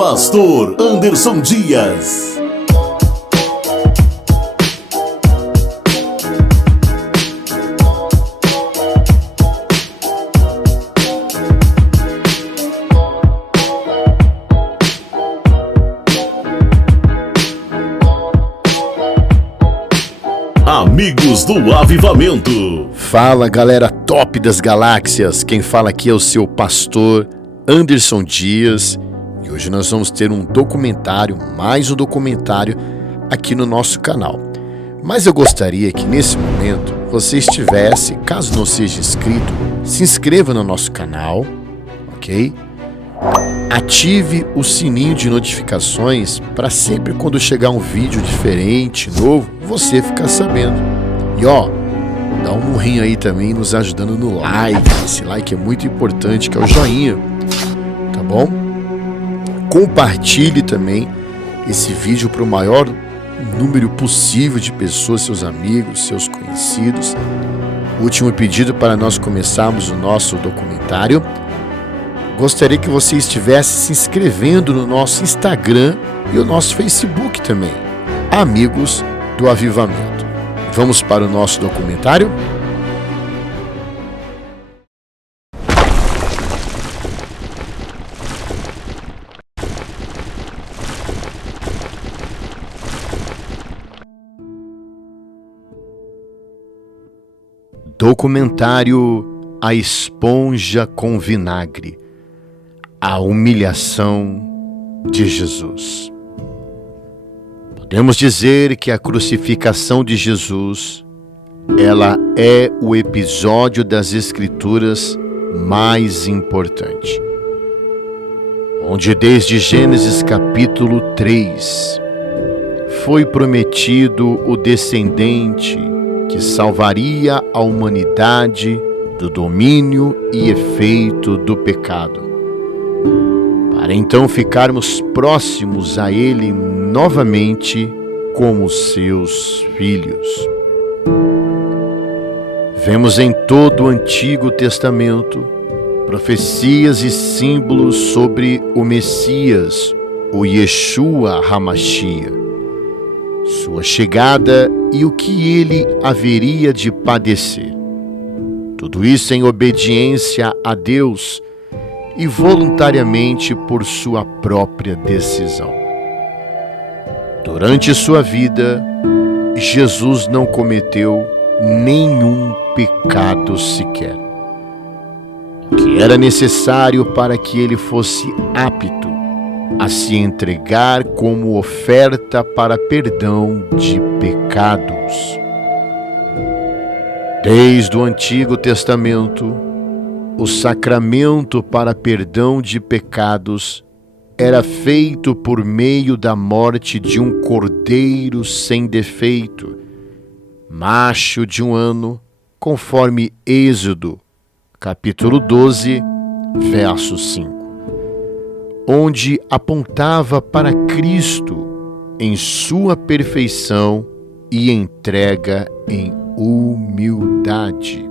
Pastor Anderson Dias. Amigos do Avivamento. Fala, galera top das galáxias, quem fala aqui é o seu pastor Anderson Dias e hoje nós vamos ter mais um documentário aqui no nosso canal. Mas eu gostaria que nesse momento você estivesse, caso não seja inscrito, se inscreva no nosso canal, ok? Ative o sininho de notificações para sempre quando chegar um vídeo diferente, novo, você ficar sabendo. E dá um murrinho aí também nos ajudando no like. Esse like é muito importante, que é o joinha, tá bom? Compartilhe também esse vídeo para o maior número possível de pessoas, seus amigos, seus conhecidos. Último pedido para nós começarmos o nosso documentário. Gostaria que você estivesse se inscrevendo no nosso Instagram e o nosso Facebook também, Amigos do Avivamento. Vamos para o nosso documentário? Documentário A Esponja com Vinagre. A humilhação de Jesus. Podemos dizer que a crucificação de Jesus, ela é o episódio das Escrituras mais importante, onde desde Gênesis capítulo 3 foi prometido o descendente que salvaria a humanidade do domínio e efeito do pecado, para então ficarmos próximos a Ele novamente como seus filhos. Vemos em todo o Antigo Testamento profecias e símbolos sobre o Messias, o Yeshua HaMashiach, sua chegada e o que ele haveria de padecer. Tudo isso em obediência a Deus e voluntariamente por sua própria decisão. Durante sua vida, Jesus não cometeu nenhum pecado sequer, o que era necessário para que ele fosse apto a se entregar como oferta para perdão de pecados. Desde o Antigo Testamento, o sacramento para perdão de pecados era feito por meio da morte de um cordeiro sem defeito, macho de 1 ano, conforme Êxodo, capítulo 12, verso 5, onde apontava para Cristo em sua perfeição e entrega em humildade.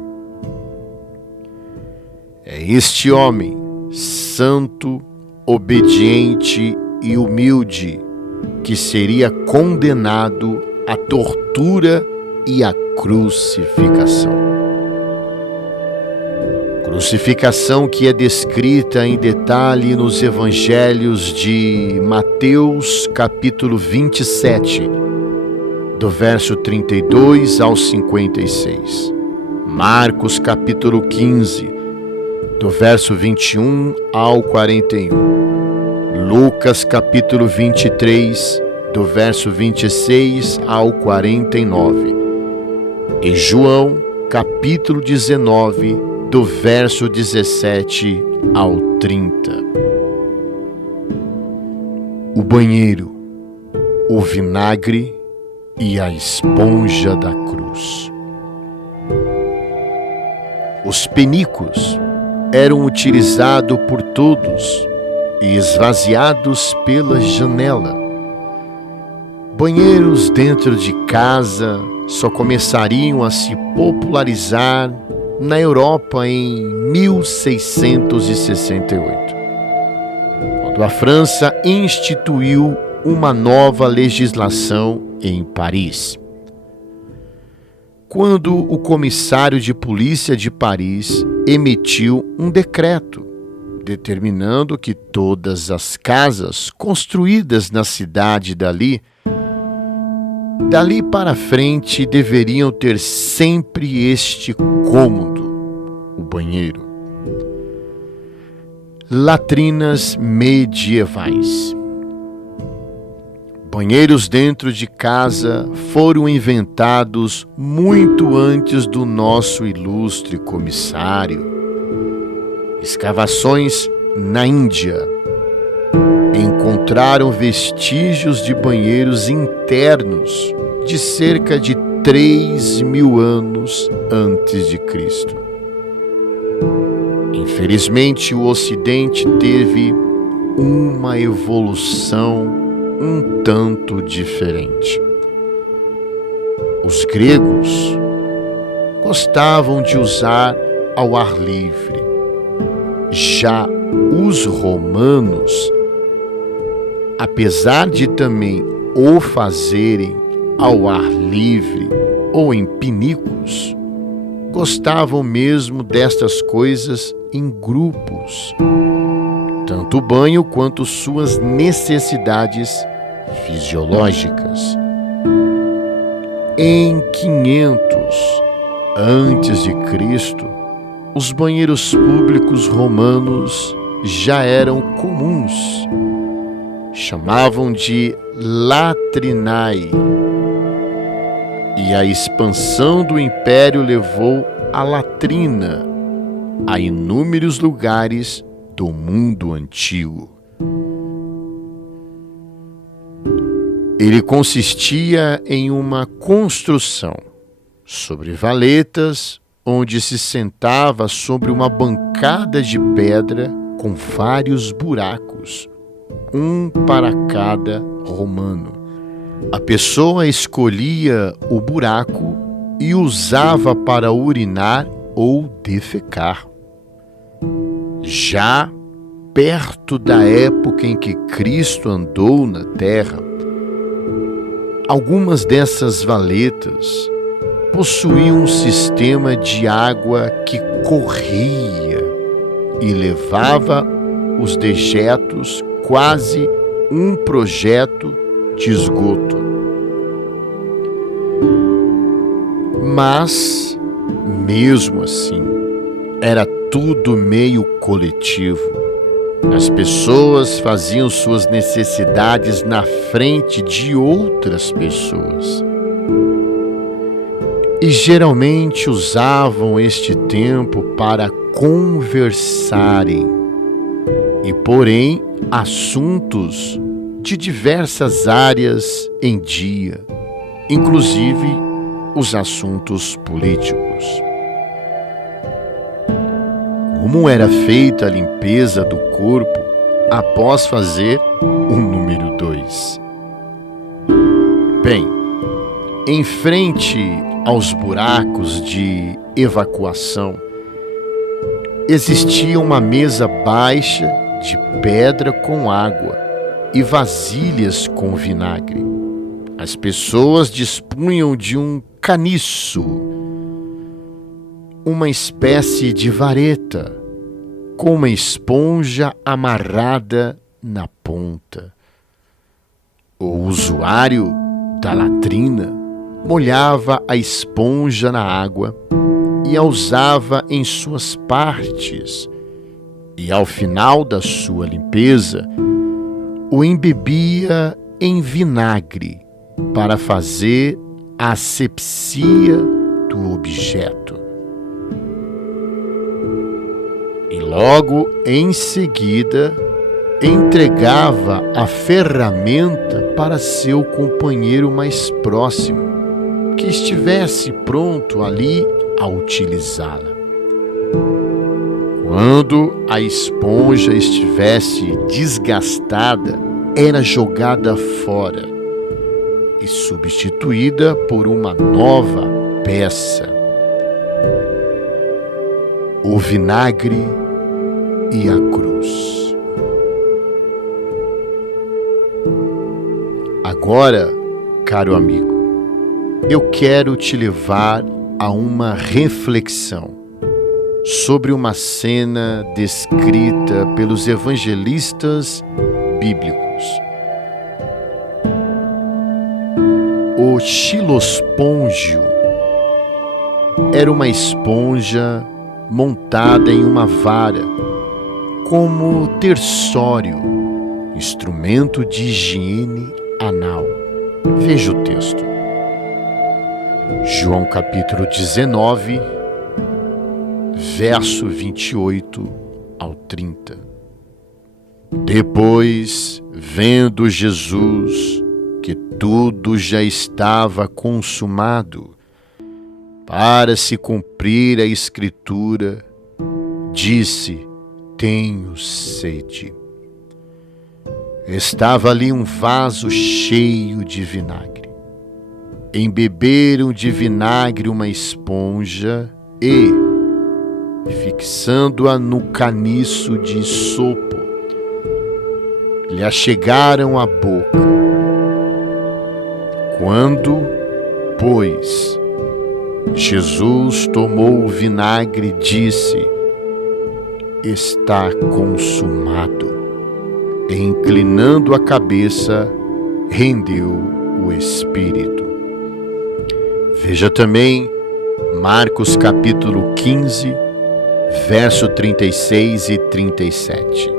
É este homem, santo, obediente e humilde, que seria condenado à tortura e à crucificação. Crucificação que é descrita em detalhe nos evangelhos de Mateus, capítulo 27, do verso 32 ao 56. Marcos, capítulo 15, do verso 21 ao 41. Lucas, capítulo 23, do verso 26 ao 49. E João, capítulo 19, do verso 17 ao 30. O banheiro, o vinagre e a esponja da cruz. Os penicos eram utilizados por todos e esvaziados pela janela. Banheiros dentro de casa só começariam a se popularizar na Europa em 1668, quando quando a França instituiu uma nova legislação em Paris. Quando o comissário de polícia de Paris emitiu um decreto determinando que todas as casas construídas na cidade dali para frente deveriam ter sempre este cômodo, o banheiro. Latrinas medievais. Banheiros dentro de casa foram inventados muito antes do nosso ilustre comissário. Escavações na Índia encontraram vestígios de banheiros internos de cerca de 3.000 anos antes de Cristo. Infelizmente, o Ocidente teve uma evolução um tanto diferente. Os gregos gostavam de usar ao ar livre. Já os romanos, apesar de também o fazerem ao ar livre ou em pinículos, gostavam mesmo destas coisas em grupos, tanto o banho quanto suas necessidades fisiológicas. Em 500 antes de Cristo, os banheiros públicos romanos já eram comuns. Chamavam de latrinae. E a expansão do império levou a latrina a inúmeros lugares do mundo antigo. Ele consistia em uma construção sobre valetas, onde se sentava sobre uma bancada de pedra com vários buracos, um para cada romano. A pessoa escolhia o buraco e usava para urinar ou defecar. Já perto da época em que Cristo andou na terra, algumas dessas valetas possuíam um sistema de água que corria e levava os dejetos quase um projeto de esgoto. Mas, mesmo assim, era tudo meio coletivo. As pessoas faziam suas necessidades na frente de outras pessoas. E geralmente usavam este tempo para conversarem e porém assuntos de diversas áreas em dia, inclusive os assuntos políticos. Como era feita a limpeza do corpo após fazer o número 2? Bem, em frente aos buracos de evacuação, existia uma mesa baixa de pedra com água e vasilhas com vinagre. As pessoas dispunham de um caniço, uma espécie de vareta, com uma esponja amarrada na ponta. O usuário da latrina molhava a esponja na água e a usava em suas partes, e ao final da sua limpeza, o embebia em vinagre para fazer a asepsia do objeto. E logo em seguida entregava a ferramenta para seu companheiro mais próximo, que estivesse pronto ali a utilizá-la. Quando a esponja estivesse desgastada, era jogada fora e substituída por uma nova peça. O vinagre e a cruz. Agora, caro amigo, eu quero te levar a uma reflexão sobre uma cena descrita pelos evangelistas bíblicos. O xilospôngio era uma esponja montada em uma vara, como terçório, instrumento de higiene anal. Veja o texto. João capítulo 19, verso 28 ao 30. Depois, vendo Jesus que tudo já estava consumado, para se cumprir a Escritura, disse: tenho sede. Estava ali um vaso cheio de vinagre. Embeberam de vinagre uma esponja e, fixando-a no caniço de sopo, lhe achegaram à boca. Quando, pois, Jesus tomou o vinagre, disse: está consumado. E, inclinando a cabeça, rendeu o espírito. Veja também Marcos capítulo 15, verso 36 e 37.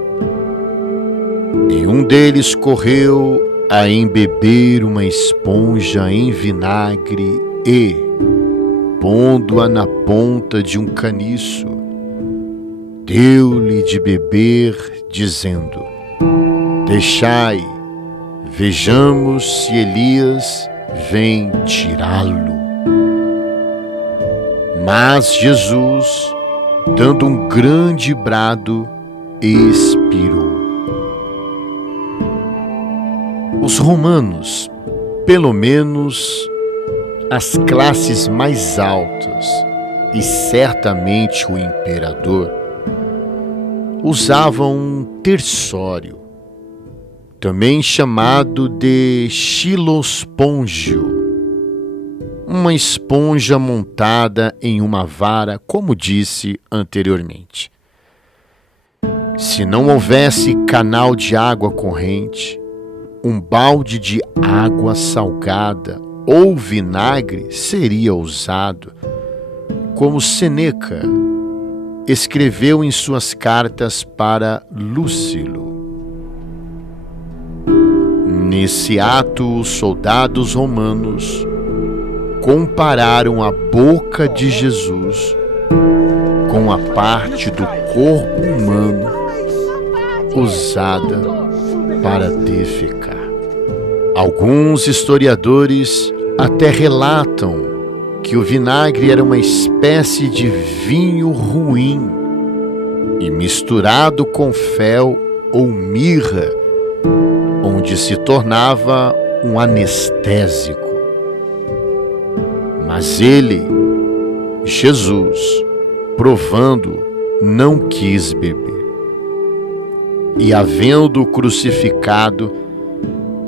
E um deles correu a embeber uma esponja em vinagre e, pondo-a na ponta de um caniço, deu-lhe de beber, dizendo: deixai, vejamos se Elias vem tirá-lo. Mas Jesus, dando um grande brado, expirou. Os romanos, pelo menos as classes mais altas, e certamente o imperador, usavam um terçório, também chamado de xilospôngio, uma esponja montada em uma vara, como disse anteriormente. Se não houvesse canal de água corrente, um balde de água salgada ou vinagre seria usado, como Sêneca escreveu em suas cartas para Lúcilo. Nesse ato, os soldados romanos compararam a boca de Jesus com a parte do corpo humano usada para defecar. Alguns historiadores até relatam que o vinagre era uma espécie de vinho ruim e misturado com fel ou mirra, onde se tornava um anestésico. Mas ele, Jesus, provando, não quis beber. E, havendo-o crucificado,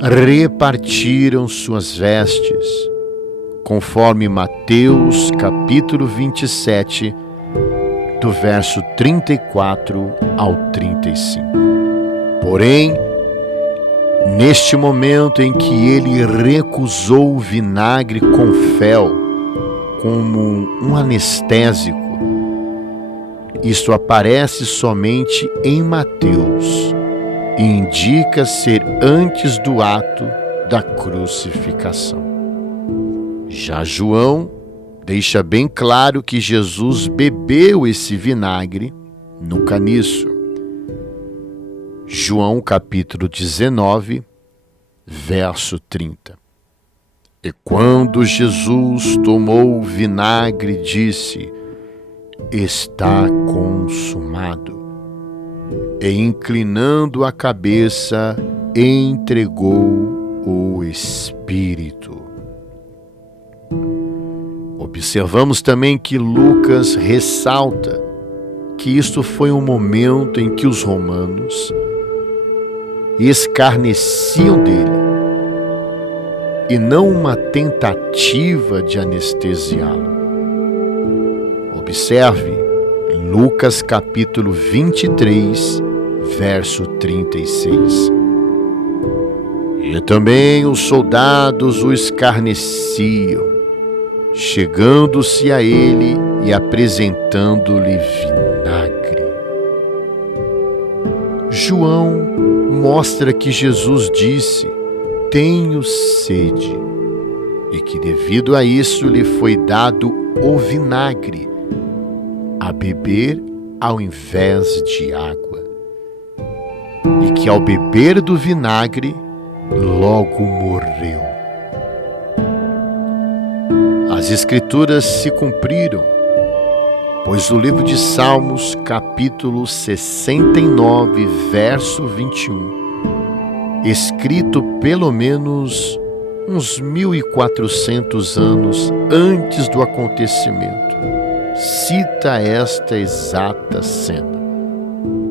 repartiram suas vestes, conforme Mateus capítulo 27, do verso 34 ao 35. Porém, neste momento em que ele recusou o vinagre com fel como um anestésico, isto aparece somente em Mateus e indica ser antes do ato da crucificação. Já João deixa bem claro que Jesus bebeu esse vinagre no caniço. João capítulo 19, verso 30. E quando Jesus tomou o vinagre, disse: está consumado. E, inclinando a cabeça, entregou o Espírito. Observamos também que Lucas ressalta que isto foi um momento em que os romanos escarneciam dele e não uma tentativa de anestesiá-lo. Observe Lucas capítulo 23, verso 36. E também os soldados o escarneciam, chegando-se a ele e apresentando-lhe vinagre. João mostra que Jesus disse: tenho sede, e que devido a isso lhe foi dado o vinagre a beber ao invés de água, e que ao beber do vinagre logo morreu. As Escrituras se cumpriram, pois o livro de Salmos, capítulo 69, verso 21, escrito pelo menos uns 1400 anos antes do acontecimento, cita esta exata cena.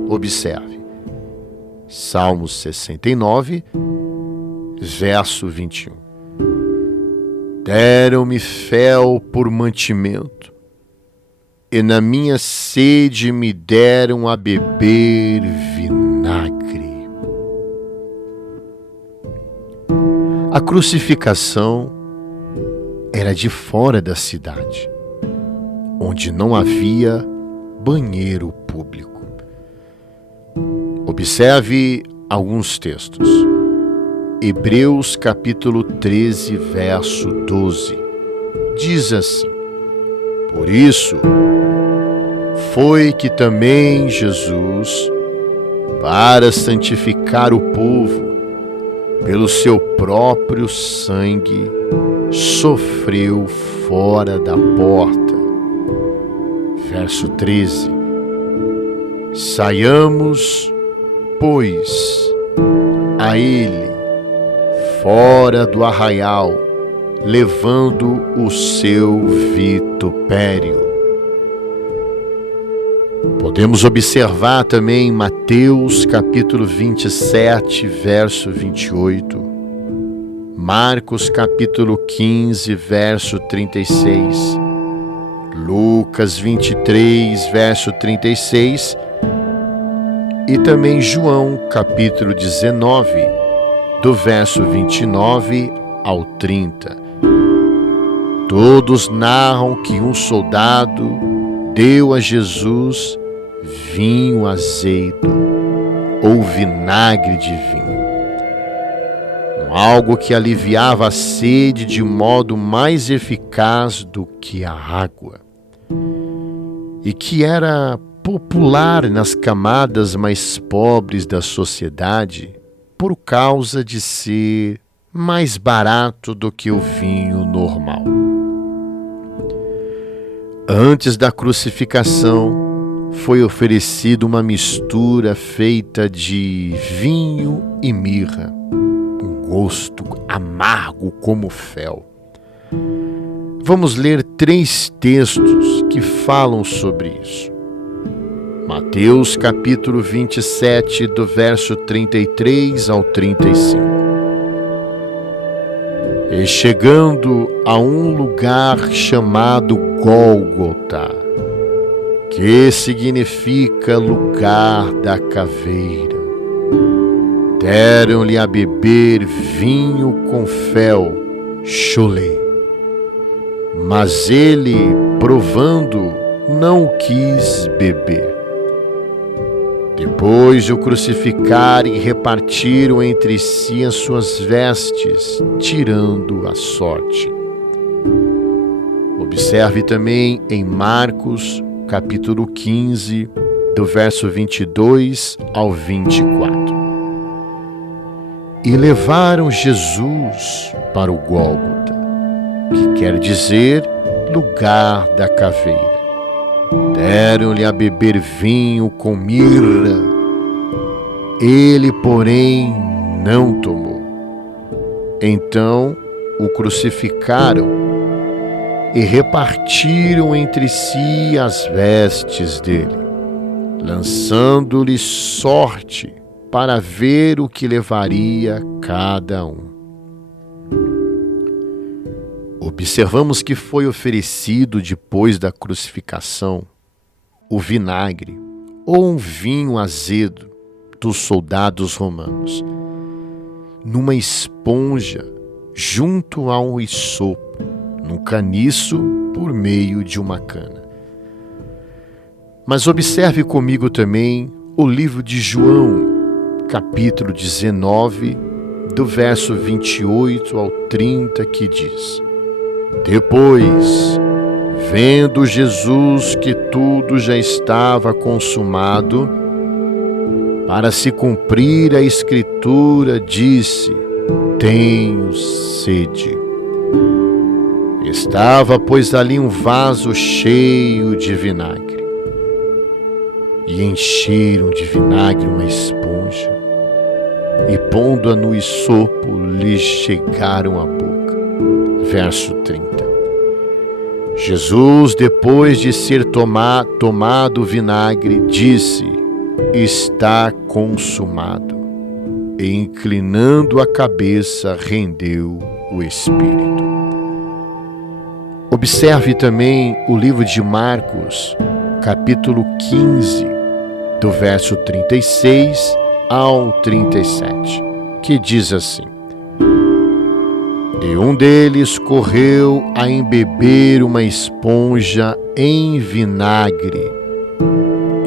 Observe, Salmos 69, verso 21. Deram-me fel por mantimento, e na minha sede me deram a beber vinagre. A crucificação era de fora da cidade, onde não havia banheiro público. Observe alguns textos. Hebreus capítulo 13, verso 12, diz assim: por isso foi que também Jesus, para santificar o povo, pelo seu próprio sangue, sofreu fora da porta. Verso 13: saiamos, pois, a ele, fora do arraial, levando o seu vitupério. Podemos observar também Mateus capítulo 27, verso 28, Marcos capítulo 15, verso 36, Lucas 23, verso 36 e também João capítulo 19, do verso 29 ao 30. Todos narram que um soldado deu a Jesus vinho azedo ou vinagre de vinho, algo que aliviava a sede de modo mais eficaz do que a água, e que era popular nas camadas mais pobres da sociedade por causa de ser mais barato do que o vinho normal. Antes da crucificação, foi oferecida uma mistura feita de vinho e mirra, um gosto amargo como fel. Vamos ler 3 textos que falam sobre isso. Mateus capítulo 27, do verso 33 ao 35. E chegando a um lugar chamado Gólgota, que significa lugar da caveira, deram-lhe a beber vinho com fel, cholé. Mas ele, provando, não o quis beber. Depois o crucificaram e repartiram entre si as suas vestes, tirando a sorte. Observe também em Marcos, capítulo 15, do verso 22 ao 24. E levaram Jesus para o Gólgota, que quer dizer lugar da caveira. Deram-lhe a beber vinho com mirra. Ele, porém, não tomou. Então o crucificaram e repartiram entre si as vestes dele, lançando-lhe sorte para ver o que levaria cada um. observamos que foi oferecido depois da crucificação o vinagre ou um vinho azedo dos soldados romanos, numa esponja junto a um hisopo, num caniço por meio de uma cana. Mas observe comigo também o livro de João, capítulo 19, do verso 28 ao 30, que diz: Depois, vendo Jesus que tudo já estava consumado, para se cumprir a Escritura, disse: Tenho sede. Estava, pois, ali um vaso cheio de vinagre. E encheram de vinagre uma esponja, e pondo-a no hisopo, lhe chegaram à boca. Verso 30. Jesus, depois de ser tomado o vinagre, disse: Está consumado. E inclinando a cabeça, rendeu o espírito. Observe também o livro de Marcos, capítulo 15, do verso 36 ao 37, que diz assim: E um deles correu a embeber uma esponja em vinagre,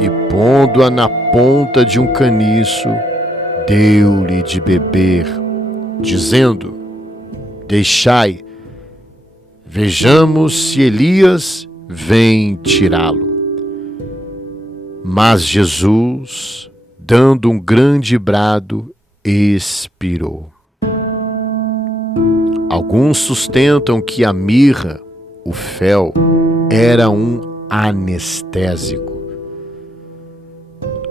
e pondo-a na ponta de um caniço, deu-lhe de beber, dizendo: Deixai, vejamos se Elias vem tirá-lo. Mas Jesus, dando um grande brado, expirou. Alguns sustentam que a mirra, o fel, era um anestésico.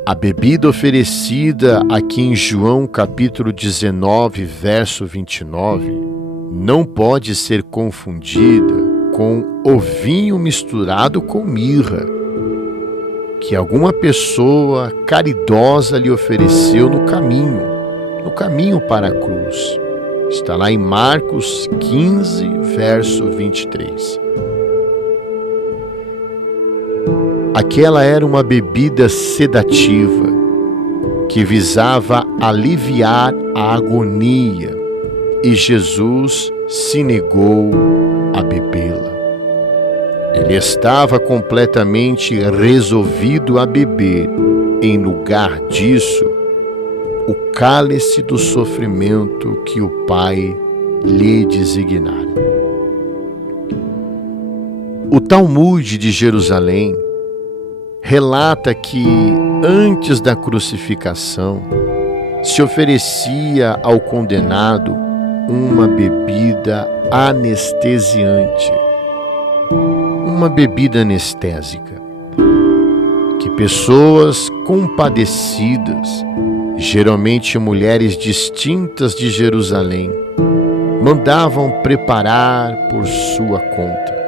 A bebida oferecida aqui em João capítulo 19, verso 29, não pode ser confundida com o vinho misturado com mirra, que alguma pessoa caridosa lhe ofereceu no caminho para a cruz. Está lá em Marcos 15, verso 23. Aquela era uma bebida sedativa que visava aliviar a agonia, e Jesus se negou a bebê-la. Ele estava completamente resolvido a beber, em lugar disso, o cálice do sofrimento que o Pai lhe designara. O Talmud de Jerusalém relata que, antes da crucificação, se oferecia ao condenado uma bebida anestesiante, uma bebida anestésica, que pessoas compadecidas, geralmente mulheres distintas de Jerusalém, mandavam preparar por sua conta.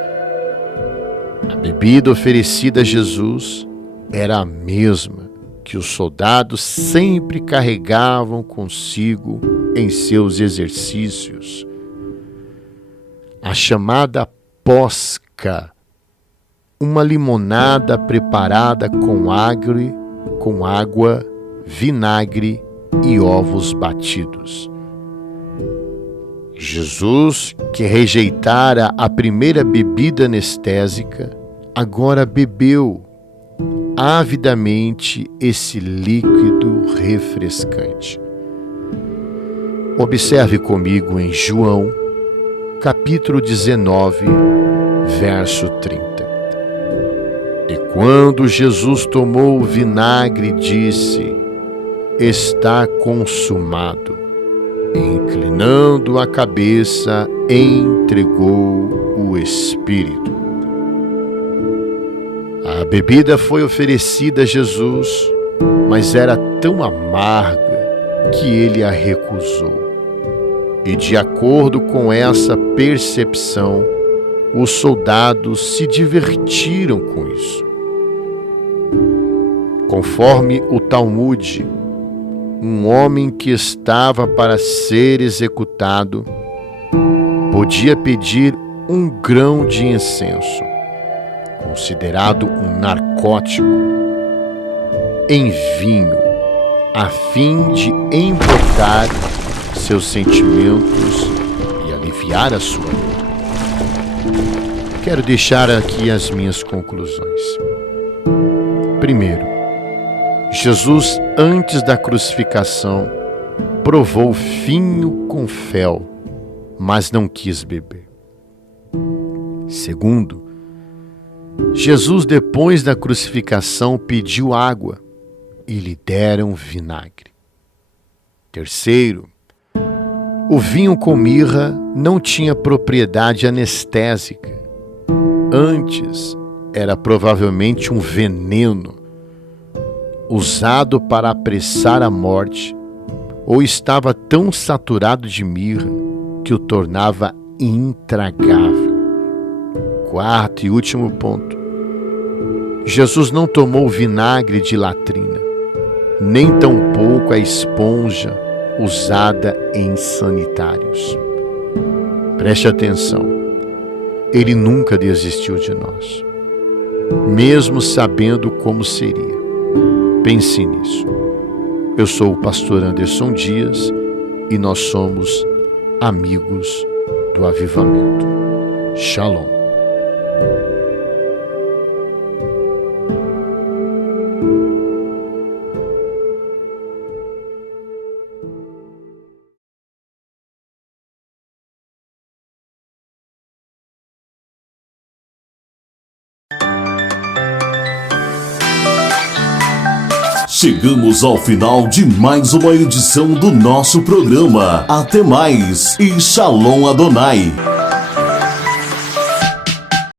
A bebida oferecida a Jesus era a mesma que os soldados sempre carregavam consigo em seus exercícios. A chamada posca, uma limonada preparada com água, vinagre e ovos batidos. Jesus, que rejeitara a primeira bebida anestésica, agora bebeu avidamente esse líquido refrescante. Observe comigo em João, capítulo 19, verso 30. E quando Jesus tomou o vinagre, disse: Está consumado. E, inclinando a cabeça, entregou o Espírito. A bebida foi oferecida a Jesus, mas era tão amarga que ele a recusou. E, de acordo com essa percepção, os soldados se divertiram com isso. Conforme o Talmud, um homem que estava para ser executado podia pedir um grão de incenso, considerado um narcótico, em vinho, a fim de embotar seus sentimentos e aliviar a sua dor. Quero deixar aqui as minhas conclusões. Primeiro, Jesus, antes da crucificação, provou vinho com fel, mas não quis beber. Segundo, Jesus, depois da crucificação, pediu água e lhe deram vinagre. Terceiro, o vinho com mirra não tinha propriedade anestésica. Antes, era provavelmente um veneno usado para apressar a morte, ou estava tão saturado de mirra que o tornava intragável. Quarto e último ponto. Jesus não tomou vinagre de latrina, nem tampouco a esponja usada em sanitários. Preste atenção, ele nunca desistiu de nós, mesmo sabendo como seria. Pense nisso. Eu sou o pastor Anderson Dias e nós somos amigos do Avivamento. Shalom. Chegamos ao final de mais uma edição do nosso programa. Até mais e Shalom Adonai.